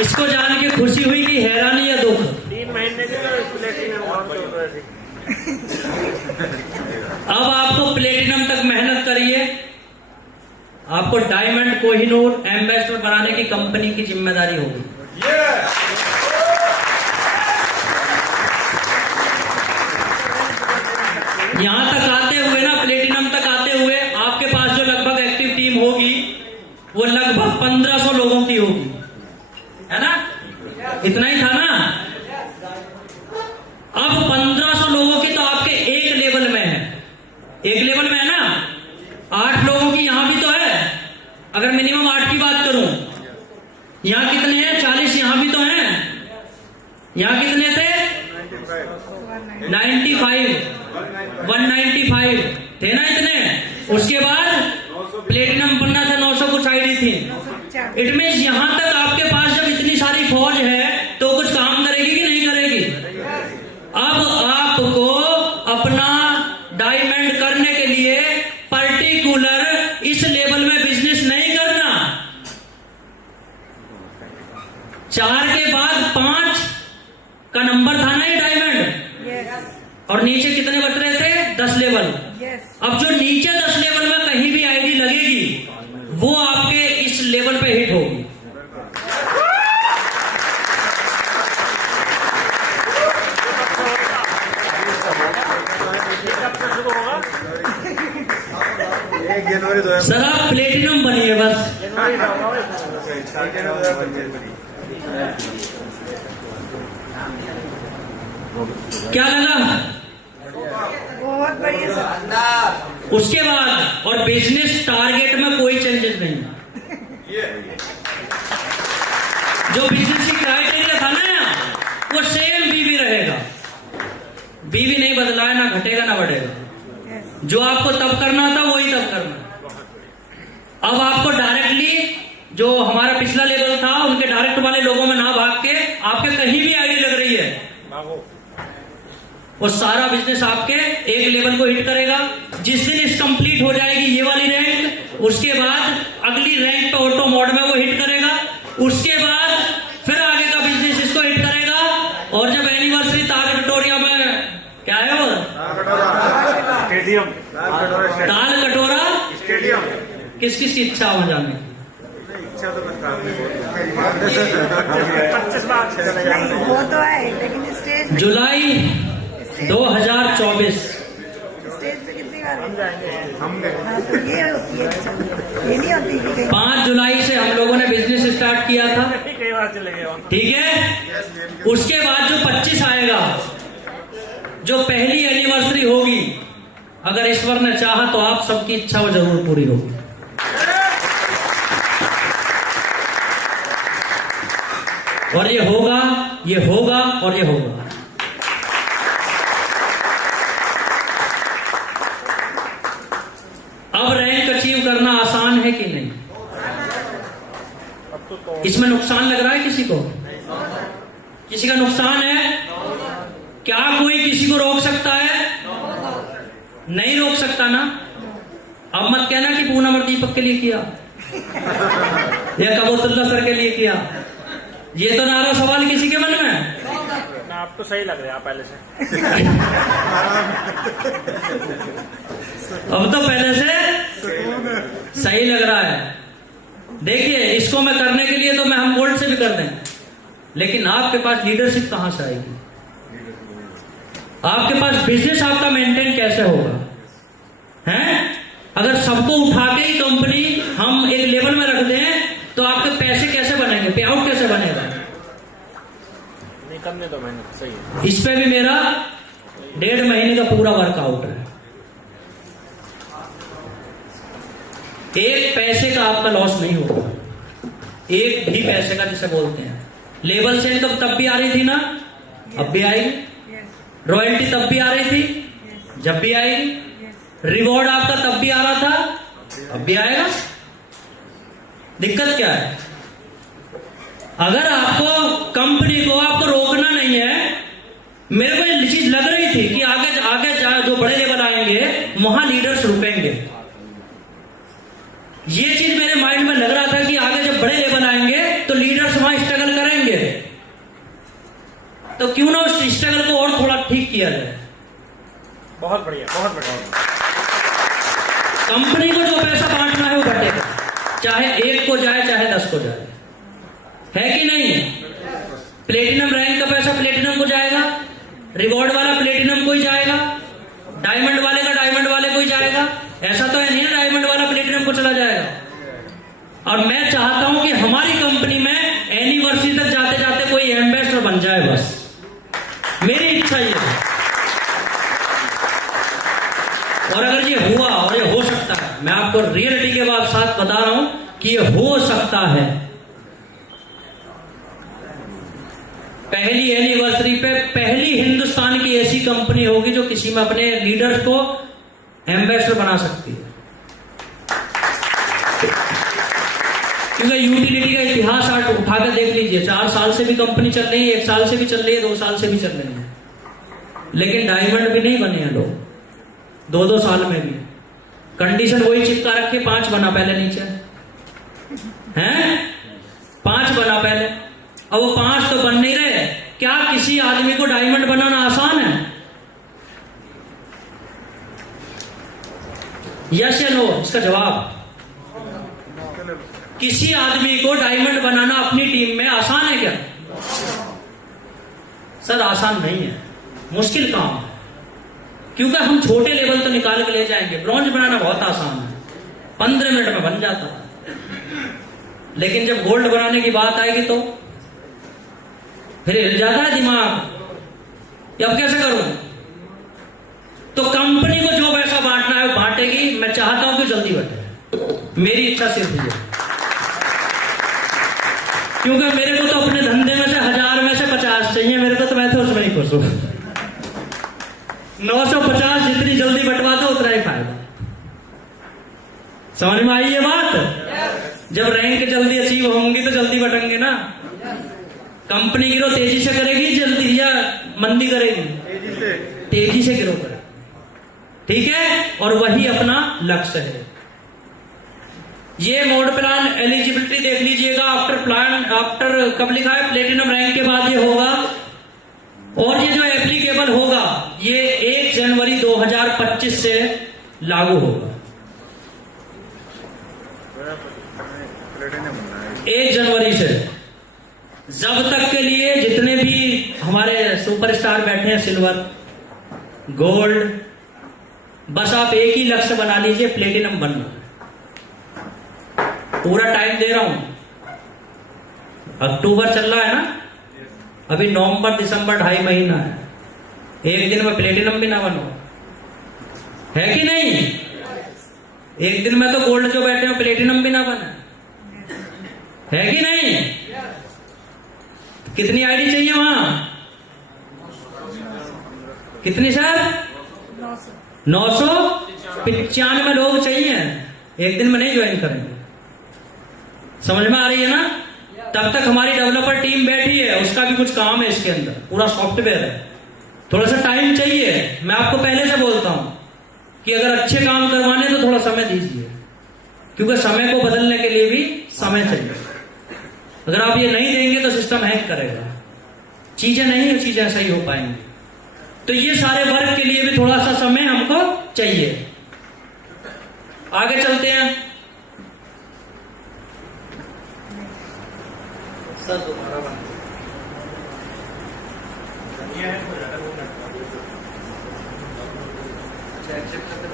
इसको जान के खुशी हुई कि हैरानी या दुख? 3 महीने के प्लेटिनम चल रहे थे। अब आपको प्लेटिनम तक मेहनत करिए, आपको डायमंड कोहिनूर एम्बेसडर बनाने की कंपनी की जिम्मेदारी होगी। यहां तक आते हुए ना, प्लेटिनम तक आते हुए आपके पास जो लगभग एक्टिव टीम होगी वो लगभग 1500 लोगों की होगी, है ना? इतना ही था ना? अब 1500 लोगों की तो आपके एक लेवल में है, एक लेवल में है ना? 8 लोगों की यहां भी तो है, अगर मिनिमम 8 की बात करूं। यहां कितने हैं? 40 यहां भी तो हैं। यहां कितने थे? 95, 195 थे ना इतने। उसके बाद प्लेटिनम बनना था, 900 कुछ आईडी थी। इट मींस यहां तक आपके पास जब इतनी सारी फौज है तो कुछ काम करेगी कि नहीं करेगी? अब आपको अपना डायमंड करने के लिए पर्टिकुलर इस लेवल में बिजनेस नहीं करना। 4 के बाद 5 का नंबर था ना ये डायमंड। और नीचे कितने बच रहे थे? 10 लेवल। अब जो नीचे 10 लेवल में कहीं भी आईडी लगेगी वो आपके इस लेवल पे हिट होगी। सर आप प्लेटिनम बनिए बस। क्या लगा? बहुत बढ़िया। उसके बाद और बिजनेस टारगेट में कोई चेंजेस नहीं। जो बिजनेस की क्राइटेरिया था ना वो सेम बीवी रहेगा। बीवी नहीं बदला है, ना घटेगा ना बढ़ेगा। जो आपको तब करना था वही तब करना। अब आपको डायरेक्टली जो हमारा पिछला लेवल था उनके डायरेक्ट वाले लोगों में ना भाग के आपके कहीं भी आईडी लग रही है वो सारा बिजनेस आपके एक लेवल को हिट करेगा। जिस दिन इस कंप्लीट हो जाएगी ये वाली रैंक, उसके बाद अगली रैंक पे ऑटो मोड में वो हिट करेगा। उसके बाद फिर आगे का बिजनेस इसको हिट करेगा। और जब एनिवर्सरी ताल कटोरिया में क्या है वो स्टेडियम, ताल कटोरा स्टेडियम, किस किस की इच्छा हो जाने? इच्छा तो बस 25 लाख वो तो है, लेकिन स्टेज जुलाई 2024 स्टेज पे कितनी बार हम गए। हाँ, तो ये होती है, ये नहीं होती कि 5 जुलाई से हम लोगों ने बिजनेस स्टार्ट किया था, कई बार चले गए वहाँ। ठीक है? उसके बाद जो 25 आएगा, जो पहली एनिवर्सरी होगी, अगर ईश्वर ने चाहा तो आप सबकी इच्छा वो जरूर पूरी होगी। और ये होगा, ये होगा और ये होगा। अब रैंक अचीव करना आसान है कि नहीं? इसमें नुकसान लग रहा है किसी को? किसी का नुकसान है? क्या कोई किसी को रोक सकता है? नहीं रोक सकता ना। अब मत कहना कि पूनम और दीपक के लिए किया या कबूतुल्ला सर के लिए किया। ये तो नारा सवाल किसी के मन में ना, आपको सही लग रहा है पहले से। अब तो पहले से सही लग रहा है। देखिए, इसको मैं करने के लिए तो मैं हम गोल्ड से भी कर दें, लेकिन आपके पास लीडरशिप कहां से आएगी? आपके पास बिजनेस आपका मेंटेन कैसे होगा? हैं? अगर सबको उठा के ही कंपनी हम एक लेवल में रख दें तो आपके पैसे कैसे बनेंगे? पे आउट कैसे बनेगा? नहीं करने दो, मैंने सही है। इस पे भी मेरा 1.5 महीने का पूरा वर्कआउट है। एक पैसे का आपका लॉस नहीं होगा, एक भी पैसे का, जिसे बोलते हैं। लेवल से इनकम तब भी आ रही थी ना, अब भी आएगी। रॉयल्टी तब भी आ रही थी, जब भी आएगी। रिवॉर्ड आपका तब भी आ रहा था, अब भी आएगा। दिक्कत क्या है? अगर आपको कंपनी को आपको रोकना नहीं है, मेरे को ये चीज लग रही थी कि आगे आगे जो बड़े लेवल आएंगे वहां लीडर्स रुकेंगे। ये चीज मेरे माइंड में लग रहा था कि आगे जब बड़े तो क्यों ना उस स्ट्रगल को और थोड़ा ठीक किया जाए। बहुत बढ़िया, बहुत बढ़िया। कंपनी को जो पैसा बांटना है वो बटेगा, चाहे 1 को जाए चाहे 10 को जाए, है कि नहीं? प्लेटिनम रैंक का पैसा प्लेटिनम को जाएगा, रिवॉर्ड वाला प्लेटिनम को ही जाएगा, डायमंड वाले का डायमंड वाले को ही जाएगा। ऐसा तो है नहीं ना डायमंड वाला प्लेटिनम को चला जाएगा। और मैं चाहता हूं कि हमारी कंपनी में एनिवर्सरी तक जाते जाते कोई एम्बेसडर बन जाए, बस मेरी इच्छा ये है। और अगर ये हुआ और ये हो सकता है, मैं आपको रियलिटी के बाद साथ बता रहा हूं कि ये हो सकता है, पहली एनिवर्सरी पे पहली हिंदुस्तान की ऐसी कंपनी होगी जो किसी में अपने लीडर्स को एम्बेसडर बना सकती है। क्योंकि यूटिलिटी का इतिहास आप उठाकर देख लीजिए, 4 साल से भी कंपनी चल रही है, 1 साल से भी चल रही है, 2 साल से भी चल रही है, लेकिन डायमंड भी नहीं बने हैं लोग 2-2 साल में भी। कंडीशन वही चिपका रखे, 5 बना पहले नीचे, हैं 5 बना पहले, अब वो 5 तो बन नहीं रहे। क्या किसी आदमी को डायमंड बनाना आसान है? यस या नो, इसका जवाब। किसी आदमी को डायमंड बनाना अपनी टीम में आसान है क्या? सर आसान नहीं है, मुश्किल काम है। क्योंकि हम छोटे लेवल तो निकाल के ले जाएंगे, ब्रॉन्ज बनाना बहुत आसान है, 15 मिनट में बन जाता है, लेकिन जब गोल्ड बनाने की बात आएगी तो फिर हिल जाता है दिमाग, अब कैसे करूं? तो कंपनी को जो पैसा बांटना है वो बांटेगी। मैं चाहता हूं कि जल्दी बटे, मेरी इच्छा सिर्फ ये, क्योंकि मेरे को तो अपने धंधे में से 1000 में से 50 चाहिए मेरे को, तो मैं तो उसमें नहीं खुश हूं। 950 जितनी जल्दी बंटवा दो उतना ही फायदा। समझ में आई ये बात? जब रैंक जल्दी अचीव होंगी तो जल्दी बटेंगे ना। कंपनी गिरो तेजी से करेगी जल्दी या मंदी करेगी? तेजी से गिरो करेगी, ठीक है? और वही अपना लक्ष्य है। ये मोड प्लान एलिजिबिलिटी देख लीजिएगा, आफ्टर कब लिखा है? प्लेटिनम रैंक के बाद ये होगा। और ये जो एप्लीकेबल होगा ये 1 जनवरी 2025 से लागू होगा। 1 जनवरी से जब तक के लिए जितने भी हमारे सुपरस्टार बैठे हैं, सिल्वर, गोल्ड, बस आप एक ही लक्ष्य बना लीजिए, प्लेटिनम बनना। पूरा टाइम दे रहा हूं, अक्टूबर चल रहा है ना, अभी नवंबर दिसंबर 2.5 महीना है, एक दिन में प्लेटिनम भी ना बनो, है कि नहीं? एक दिन में तो गोल्ड जो बैठे हैं प्लेटिनम भी ना बने, है कि नहीं? कितनी आईडी चाहिए वहां? कितनी सर? 995 लोग चाहिए, एक दिन में नहीं ज्वाइन करेंगे। समझ में आ रही है ना? तब तक हमारी डेवलपर टीम बैठी है, उसका भी कुछ काम है इसके अंदर, पूरा सॉफ्टवेयर है, थोड़ा सा टाइम चाहिए। मैं आपको पहले से बोलता हूं कि अगर अच्छे काम करवाने तो थोड़ा समय दीजिए, क्योंकि समय को बदलने के लिए भी समय चाहिए। अगर आप ये नहीं देंगे तो सिस्टम हैक करेगा, चीजें नहीं चीजें सही हो पाएंगी। तो ये सारे वर्क के लिए भी थोड़ा सा समय हमको चाहिए। आगे चलते हैं सर, दोबारा अच्छा एक्सेप्ट